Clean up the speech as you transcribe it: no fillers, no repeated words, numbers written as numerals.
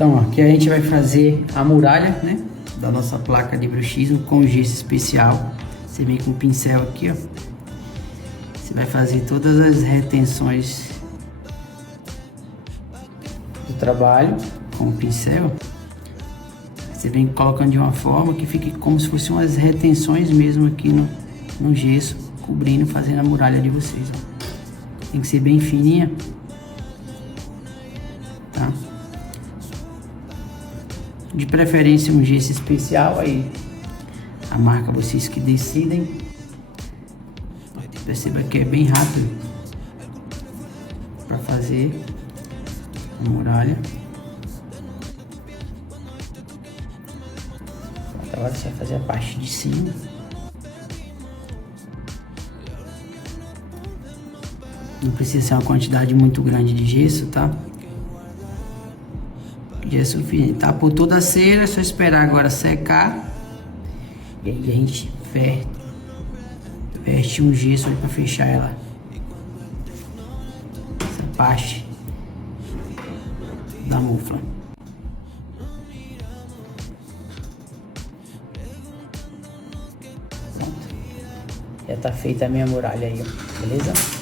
Então, ó, aqui a gente vai fazer a muralha, né, da nossa placa de bruxismo com gesso especial. Você vem com o pincel aqui, ó. Você vai fazer todas as retenções do trabalho com o pincel. Você vem colocando de uma forma que fique como se fossem umas retenções mesmo aqui no gesso, cobrindo, fazendo a muralha de vocês, ó. Tem que ser bem fininha, tá? De preferência um gesso especial, aí a marca vocês que decidem. Perceba que é bem rápido para fazer a muralha. Agora você vai fazer a parte de cima. Não precisa ser uma quantidade muito grande de gesso, tá? Já é suficiente. Tá por toda a cera, é só esperar agora secar. E aí a gente veste um gesso para fechar ela. Essa parte da mufla. Pronto. Já tá feita a minha muralha aí, ó. Beleza?